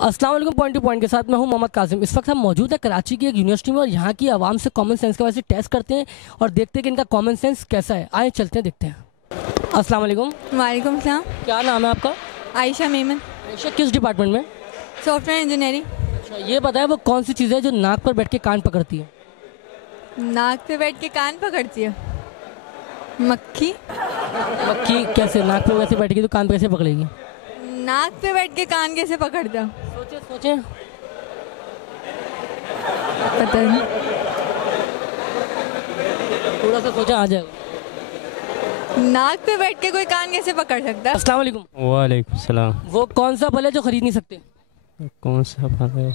अस्सलाम वालेकुम। Point two point के साथ मैं हूं मोहम्मद कासिम। इस वक्त हम मौजूद है कराची की एक यूनिवर्सिटी में और यहाँ की आवाम से कॉमन सेंस के वजह से टेस्ट करते हैं और देखते हैं कि इनका कॉमन सेंस कैसा है। आए चलते हैं, देखते हैं। अस्सलाम वालेकुम। वालेकुम सलाम। क्या नाम है आपका? आयशा मेमन। आयशा, किस डिपार्टमेंट में? Software engineering. अच्छा, ये बताएं वो कौन सी चीज़ है जो नाक पर बैठ के कान पकड़ती है? नाक पे बैठ के कान पकड़ती है? मक्खी। मक्खी कैसे? नाक पे वैसे बैठेगी तो कान पे कैसे पकड़ेगी? नाक पे बैठ के कान कैसे पकड़ता? सोचे सोचे। पता नहीं। थोड़ा सा सोचा, आ जाएगा। नाक पे बैठ के कोई कान कैसे पकड़ सकता? अस्सलाम वालेकुम। वालेकुम सलाम। वो कौन सा फल है जो खरीद नहीं सकते? कौन सा फल है?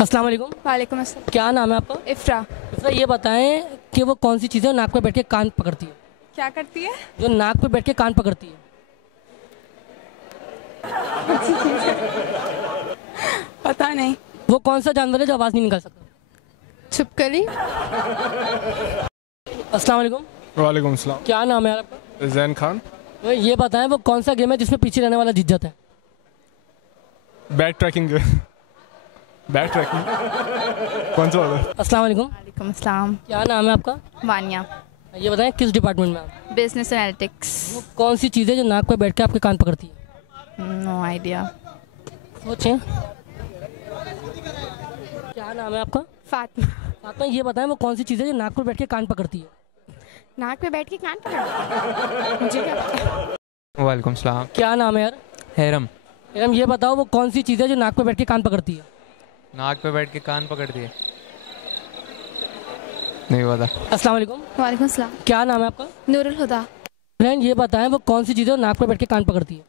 अस्सलाम वालेकुम। वालेकुम अस्सलाम। क्या नाम है आपका? इफ्रा। सर ये बताएं कि वो कौन सी चीज़ है नाक पे बैठ के कान पकड़ती है? क्या करती है? जो नाक पे बैठ के कान पकड़ती है। पता नहीं। वो कौन सा जानवर है जो आवाज़ नहीं निकाल सकता? छुपकली। अस्सलाम वालेकुम। वालेकुम सलाम। क्या नाम है यार आपका? जैन खान। तो ये बताएं वो कौन सा गेम है जिसमें पीछे रहने वाला जीत जाता है? Back tracking. बैक ट्रैकिंग कौन सा वाला? अस्सलाम वालेकुम। वालेकुम अस्सलाम। क्या नाम है आपका? वानिया। ये बताएं किस डिपार्टमेंट में आप? Business analytics. वो कौन सी चीज़ है जो नाक पे बैठ के आपके कान पकड़ती है? No idea. सोचें। क्या नाम है आपका? फातिमा। फातिमा, ये बताएं वो कौन सी चीज़ है जो नाक पे बैठ के कान पकड़ती है? नाक पे बैठ के कान पकड़? मुझे क्या पता। वालेकुम सलाम। क्या नाम है यार? हैरम। एरम, ये बताओ वो कौन सी चीज़ है जो नाक पे बैठ के कान पकड़ती है? नाक पे बैठ के कान पकड़ती है? नहीं पता। अस्सलाम वालेकुम। वालेकुम सलाम। क्या नाम है आपका? नूरुल हुदा। फ्रेंड, ये बताएं वो कौन सी चीज़ है जो नाक पे बैठ के कान पकड़ती है?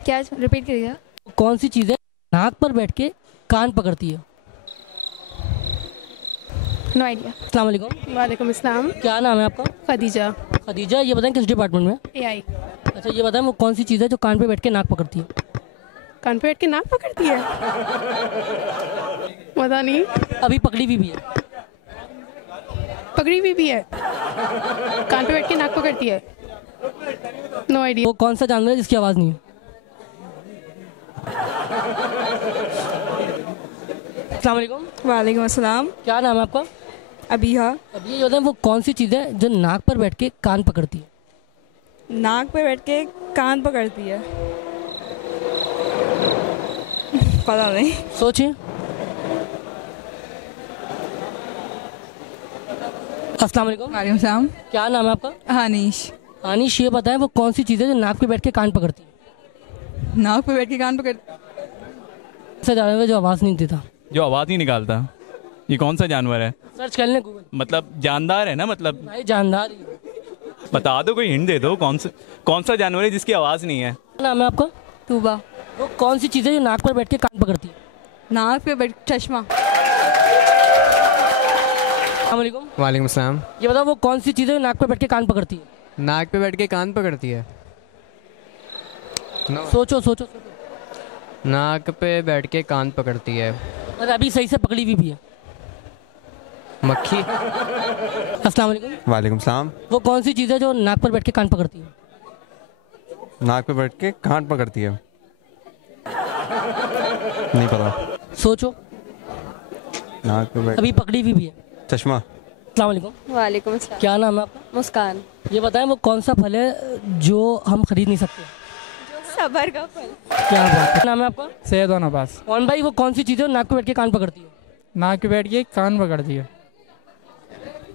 क्या रिपीट करिएगा? कौन सी चीज़ है नाक पर बैठ के कान पकड़ती है? No idea. अस्सलाम वालेकुम। वालेकुम अस्सलाम। क्या नाम है आपका? खदीजा। खदीजा, ये बताएं किस डिपार्टमेंट में? एआई। अच्छा, ये बताएं वो कौन सी चीज़ है जो कान पे बैठ के नाक पकड़ती है? कान पे बैठ के नाक पकड़ती है? पता नहीं। अभी पकड़ी हुई भी है। पकड़ी हुई भी है? कान पे बैठ के नाक पकड़ती है? No idea. वो कौन सा जानवर है जिसकी आवाज़ नहीं है? अस्सलाम वालेकुम। वालेकुम अस्सलाम। क्या नाम है आपका? अबीहा। अभी ये बताएं वो कौन सी चीज़ है जो नाक पर बैठ के कान पकड़ती है? नाक पे बैठ के कान पकड़ती है? पता नहीं। सोचिए। अस्सलाम वालेकुम। वालेकुम सलाम। क्या नाम है आपका? हानिश। अनीश, ये बताएं वो कौन सी चीज़ है जो नाक पे बैठ के कान पकड़ती है? नाक पे बैठ के कान पकड़? ऐसा जानवर है जो आवाज़ नहीं देता। जो आवाज़ नहीं निकालता, ये कौन सा जानवर है? सर्च कर लें गूगल। मतलब जानदार है ना? मतलब भाई जानदार ही है। बता दो, कोई हिंट दे दो। कौन सा जानवर है जिसकी आवाज़ नहीं है? क्या नाम है आपका? तूबा। वो कौन सी चीज़ है जो नाक पर बैठ के कान पकड़ती है? नाक पे बैठ चश्मा। अस्सलाम वालेकुम। वालेकुम सलाम। ये बताओ वो कौन सी चीज़ है जो नाक पर बैठ के कान पकड़ती है? नाक पे बैठ के कान पकड़ती है? सोचो सोचो सोचो। नाक पे बैठ के कान पकड़ती है? अरे अभी सही से पकड़ी हुई भी है। मक्खी। अस्सलाम वालेकुम। वालेकुम सलाम। वो कौन सी चीज़ है जो नाक पर बैठ के कान पकड़ती है? नाक पे बैठ के कान पकड़ती है? नहीं पता। सोचो। नाक पे बैठ अभी पकड़ी हुई भी है। चश्मा। अस्सलाम वालेकुम। वालेकुम अस्सलाम। क्या नाम है आपका? मुस्कान। ये बताएं वो कौन सा फल है जो हम खरीद नहीं सकते? सबर का फल। क्या बात है। नाम है आपका? सैयद अब्बास। कौन भाई वो कौन सी चीज़ है जो नाक पे बैठ के कान पकड़ती है? नाक पे बैठ के कान पकड़ती है?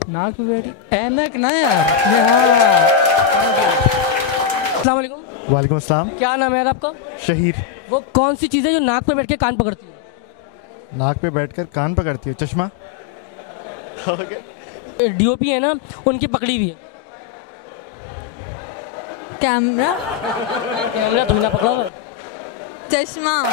नाक पे बैठी ऐनक ना यार। अस्सलाम वालेकुम। वालेकुम अस्सलाम। क्या नाम है यार आपका? शहीर। वो कौन सी चीज़ है जो नाक पे बैठ के कान पकड़ती है? नाक पे बैठकर कान पकड़ती है? चश्मा। डीओपी है ना, उनकी पकड़ी हुई है। कैमरा। कैमरा तुमने पकड़ा हुआ है? चश्मा।